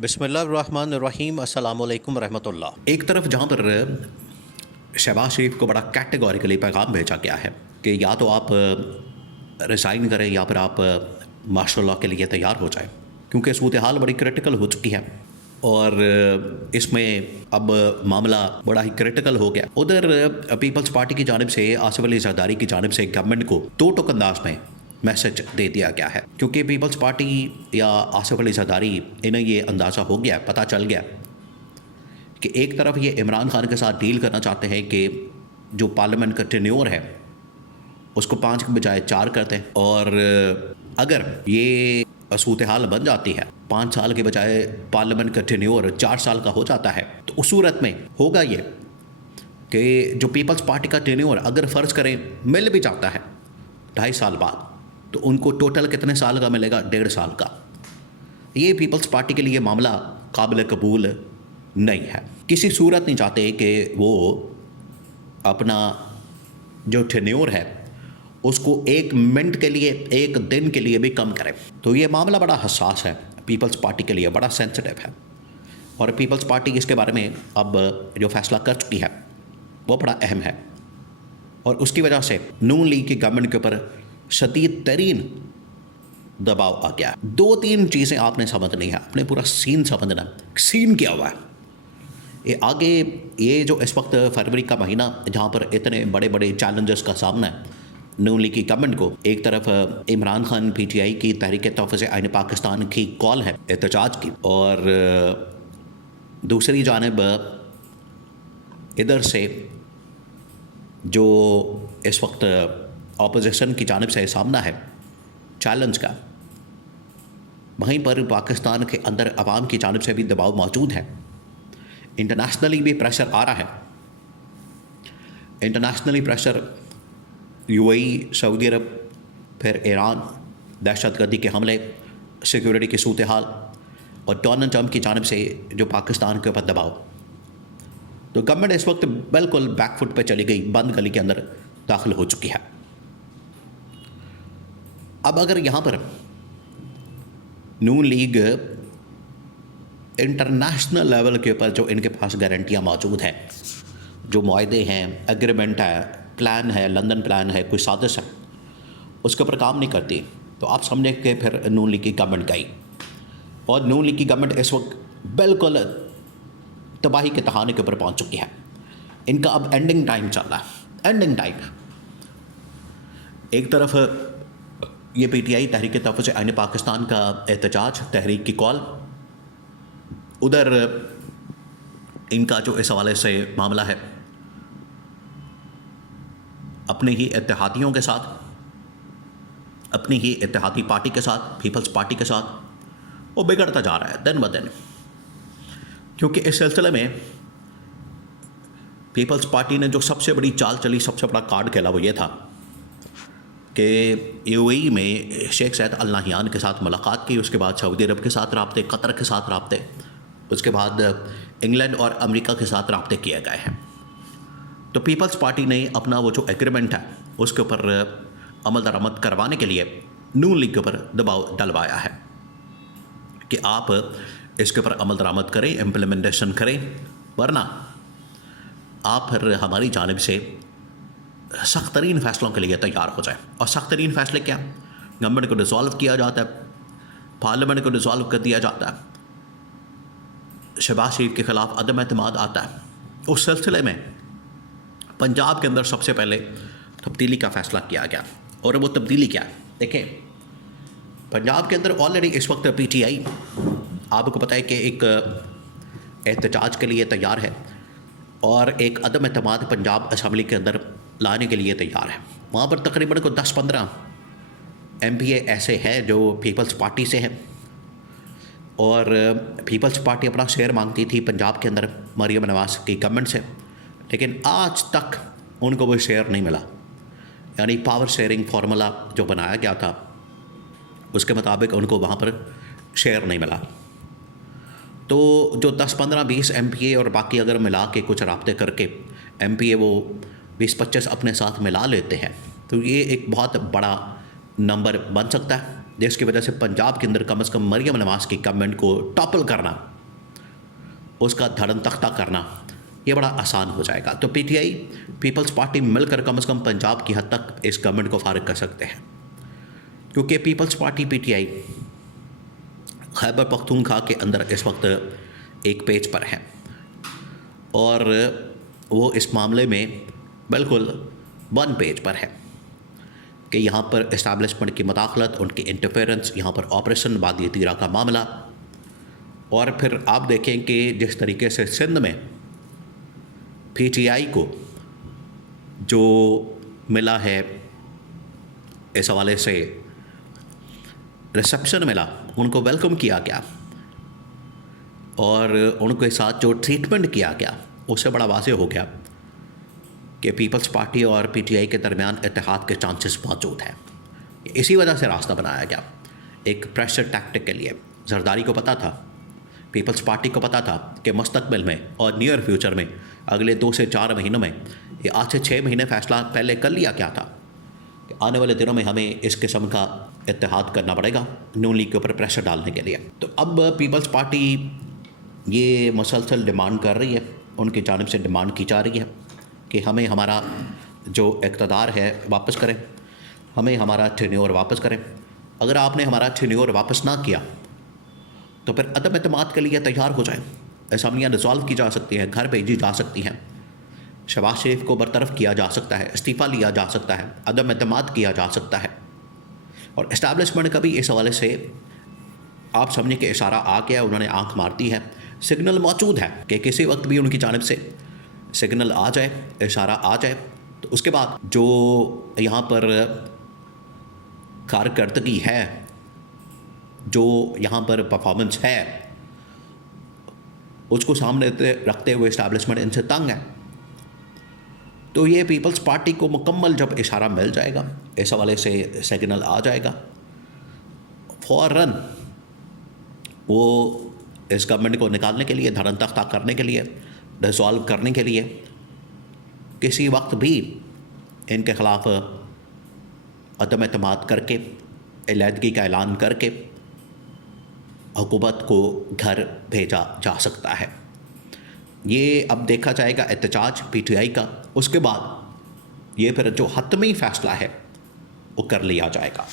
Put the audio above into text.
बिस्मिल्लाहिर्रहमानिर्रहीम अस्सलामुअलैकुम रहमतुल्लाह। एक तरफ जहाँ पर शहबाज शरीफ को बड़ा कैटेगोरिकली पैगाम भेजा गया है कि या तो आप रिज़ाइन करें या फिर आप मार्शल लॉ के लिए तैयार हो जाएं, क्योंकि सूरत हाल बड़ी क्रिटिकल हो चुकी है और इसमें अब मामला बड़ा ही क्रिटिकल हो गया। उधर पीपल्स पार्टी की जानिब से आसिफ अली जरदारी की जानिब से गवर्नमेंट को दो टुक अंदाज में मैसेज दे दिया गया है, क्योंकि पीपल्स पार्टी या आसिफ अली जरदारी इन्हें ये अंदाज़ा हो गया, पता चल गया कि एक तरफ ये इमरान खान के साथ डील करना चाहते हैं कि जो पार्लियामेंट का टेन्योर है उसको 5 के बजाय 4 कर दें, और अगर ये सूरत हाल बन जाती है 5 साल के बजाय पार्लियामेंट का टेन्योर 4 साल का हो जाता है, तो उस सूरत में होगा ये कि जो पीपल्स पार्टी का टेन्योर अगर फ़र्ज़ करें मिल भी जाता है 2.5 साल बाद, तो उनको टोटल कितने साल का मिलेगा? 1.5 साल का। ये पीपल्स पार्टी के लिए मामला काबिल कबूल नहीं है। किसी सूरत नहीं चाहते कि वो अपना जो टेन्योर है उसको 1 मिनट के लिए, 1 दिन के लिए भी कम करें। तो ये मामला बड़ा हसास है, पीपल्स पार्टी के लिए बड़ा सेंसिटिव है, और पीपल्स पार्टी इसके बारे में अब जो फैसला कर चुकी है वो बड़ा अहम है, और उसकी वजह से नून लीग की गवर्नमेंट के ऊपर शदीद तरीन दबाव आ गया। 2-3 चीज़ें आपने समझनी है, आपने पूरा सीन समझना है। सीन क्या हुआ है ये आगे, ये जो इस वक्त फरवरी का महीना जहाँ पर इतने बड़े बड़े चैलेंजेस का सामना है नून लीग की गवर्नमेंट को, एक तरफ इमरान खान PTI की तहरीक तहफ़्फ़ुज़ आइन पाकिस्तान की कॉल है एहतजाज की, और दूसरी जानिब इधर से जो इस वक्त ऑपोजिशन की जानिब से सामना है चैलेंज का, वहीं पर पाकिस्तान के अंदर अवाम की जानिब से भी दबाव मौजूद है। इंटरनेशनली भी प्रेशर आ रहा है। इंटरनेशनली प्रेशर UAE, सऊदी अरब, फिर ईरान, दहशतगर्दी के हमले, सिक्योरिटी की सूरत हाल, और डोनाल्ड ट्रंप की जानिब से जो पाकिस्तान के ऊपर दबाव, तो गवर्नमेंट इस वक्त बिल्कुल बैकफुट पे चली गई, बंद गली के अंदर दाखिल हो चुकी है। अब अगर यहाँ पर नून लीग इंटरनेशनल लेवल के ऊपर जो इनके पास गारंटियाँ मौजूद हैं, जो मुआहदे हैं, एग्रीमेंट है, प्लान है, लंदन प्लान है, कोई साजिश है, उसके ऊपर काम नहीं करती, तो आप समझे कि फिर नून लीग की गवर्नमेंट गई, और नून लीग की गवर्नमेंट इस वक्त बिल्कुल तबाही के तहाने के ऊपर पहुँच चुकी है। इनका अब एंडिंग टाइम चल रहा है, एंडिंग टाइम। एक तरफ ये PTI तहरीक तहफ़्फ़ुज़ आइन पाकिस्तान का एहतजाज, तहरीक की कॉल, उधर इनका जो इस हवाले से मामला है अपने ही इत्तेहादियों के साथ, अपनी ही इत्तेहादी पार्टी के साथ, पीपल्स पार्टी के साथ, वो बिगड़ता जा रहा है दिन ब दिन, क्योंकि इस सिलसिले में पीपल्स पार्टी ने जो सबसे बड़ी चाल चली, सबसे बड़ा कार्ड खेला, वो ये था कि UAE में शेख सैयद अल नहयान के साथ मुलाकात की, उसके बाद सऊदी अरब के साथ राब्ते, कतर के साथ राब्ते, उसके बाद इंग्लैंड और अमेरिका के साथ राब्ते किए गए हैं। तो पीपल्स पार्टी ने अपना वो जो एग्रीमेंट है उसके ऊपर अमल दरामद करवाने के लिए नून लीग के ऊपर दबाव डलवाया है कि आप इसके ऊपर अमल दरामद करें, इम्प्लीमेंटेशन करें, वरना आप फिर हमारी जानिब से सख्त तरीन फ़ैसलों के लिए तैयार हो जाए। और सख्त तरीन फ़ैसले क्या? गवर्नमेंट को डिसॉल्व किया जाता है, पार्लियामेंट को डिसॉल्व कर दिया जाता है, शहबाज शरीफ के ख़िलाफ़ अदम एतमाद आता है। उस सिलसिले में पंजाब के अंदर सबसे पहले तब्दीली का फ़ैसला किया गया, और वो तब्दीली क्या है? देखें, पंजाब के अंदर ऑलरेडी इस वक्त PTI आपको पता है कि एक एहतजाज के लिए तैयार है, और एक अदम एतमाद पंजाब असम्बली के अंदर लाने के लिए तैयार है। वहाँ पर तकरीबन को 10-15 MPA ऐसे हैं जो पीपल्स पार्टी से हैं, और पीपल्स पार्टी अपना शेयर मांगती थी पंजाब के अंदर मरियम नवाज़ की गवर्नमेंट से, लेकिन आज तक उनको वो शेयर नहीं मिला। यानी पावर शेयरिंग फार्मूला जो बनाया गया था उसके मुताबिक उनको वहाँ पर शेयर नहीं मिला। तो जो 10-15-20 MPA और बाकी अगर मिला के कुछ राब्ते करके MPA वो 20-25 अपने साथ मिला लेते हैं, तो ये एक बहुत बड़ा नंबर बन सकता है, जिसकी वजह से पंजाब के अंदर कम से कम मरियम नवाज़ की गवर्नमेंट को टॉपल करना उसका धड़न तख्ता करना ये बड़ा आसान हो जाएगा। तो पीटीआई पीपल्स पार्टी मिलकर कम से कम पंजाब की हद तक इस गवर्नमेंट को फारिग कर सकते हैं, क्योंकि peoples party PTI Khyber Pakhtunkhwa के अंदर इस वक्त एक पेज पर है और वो इस मामले में बिल्कुल वन पेज पर है कि यहाँ पर इस्टेब्लिशमेंट की मदाखलत, उनकी इंटरफेरेंस, यहाँ पर ऑपरेशन वादी तीरा का मामला। और फिर आप देखें कि जिस तरीके से सिंध में पीटीआई को जो मिला है, इस हवाले से रिसेप्शन मिला, उनको वेलकम किया गया और उनके साथ जो ट्रीटमेंट किया गया, उससे बड़ा वाज़ेह हो गया कि पीपल्स पार्टी और पीटीआई के दरमियान इत्तेहाद के चांसेस मौजूद हैं। इसी वजह से रास्ता बनाया गया एक प्रेशर टैक्टिक के लिए। जरदारी को पता था, पीपल्स पार्टी को पता था कि मुस्तकबिल में और नियर फ्यूचर में अगले 2 से 4 महीनों में, ये आज से 6 महीने फैसला पहले कर लिया क्या था कि आने वाले दिनों में हमें इस किस्म का इत्तेहाद करना पड़ेगा नून लीग के ऊपर प्रेशर डालने के लिए। तो अब पीपल्स पार्टी ये मुसलसल डिमांड कर रही है, उनकी जानिब से डिमांड की जा रही है कि हमें हमारा जो इक़्तिदार है वापस करें, हमें हमारा टेन्योर वापस करें। अगर आपने हमारा टेन्योर वापस ना किया तो फिर अदम एतमाद के लिए तैयार हो जाएं। असम्बलियाँ डिसॉल्व की जा सकती हैं, घर भेजी जा सकती हैं, शहबाज शरीफ को बरतरफ किया जा सकता है, इस्तीफ़ा लिया जा सकता है, अदम एतमाद किया जा सकता है। और इस्टेब्लिशमेंट का भी इस हवाले से आप समझें कि इशारा आ गया, उन्होंने आंख मार दी है, सिग्नल मौजूद है कि किसी वक्त भी उनकी जानिब से सिग्नल आ जाए, इशारा आ जाए, तो उसके बाद जो यहाँ पर कारकर्दगी है, जो यहाँ पर परफॉर्मेंस है, उसको सामने रखते हुए इस्टेब्लिशमेंट इनसे तंग है। तो ये पीपल्स पार्टी को मुकम्मल जब इशारा मिल जाएगा, इस हवाले से सिग्नल आ जाएगा, फ़ौरन वो इस गवर्नमेंट को निकालने के लिए, धड़न तख्ता करने के लिए, डिसॉल्व करने के लिए किसी वक्त भी इनके ख़िलाफ़ अदम एतमाद करके, अलहदगी का ऐलान करके हुकूमत को घर भेजा जा सकता है। ये अब देखा जाएगा एहतजाज पीटीआई का, उसके बाद ये फिर जो हतमी फ़ैसला है वो कर लिया जाएगा।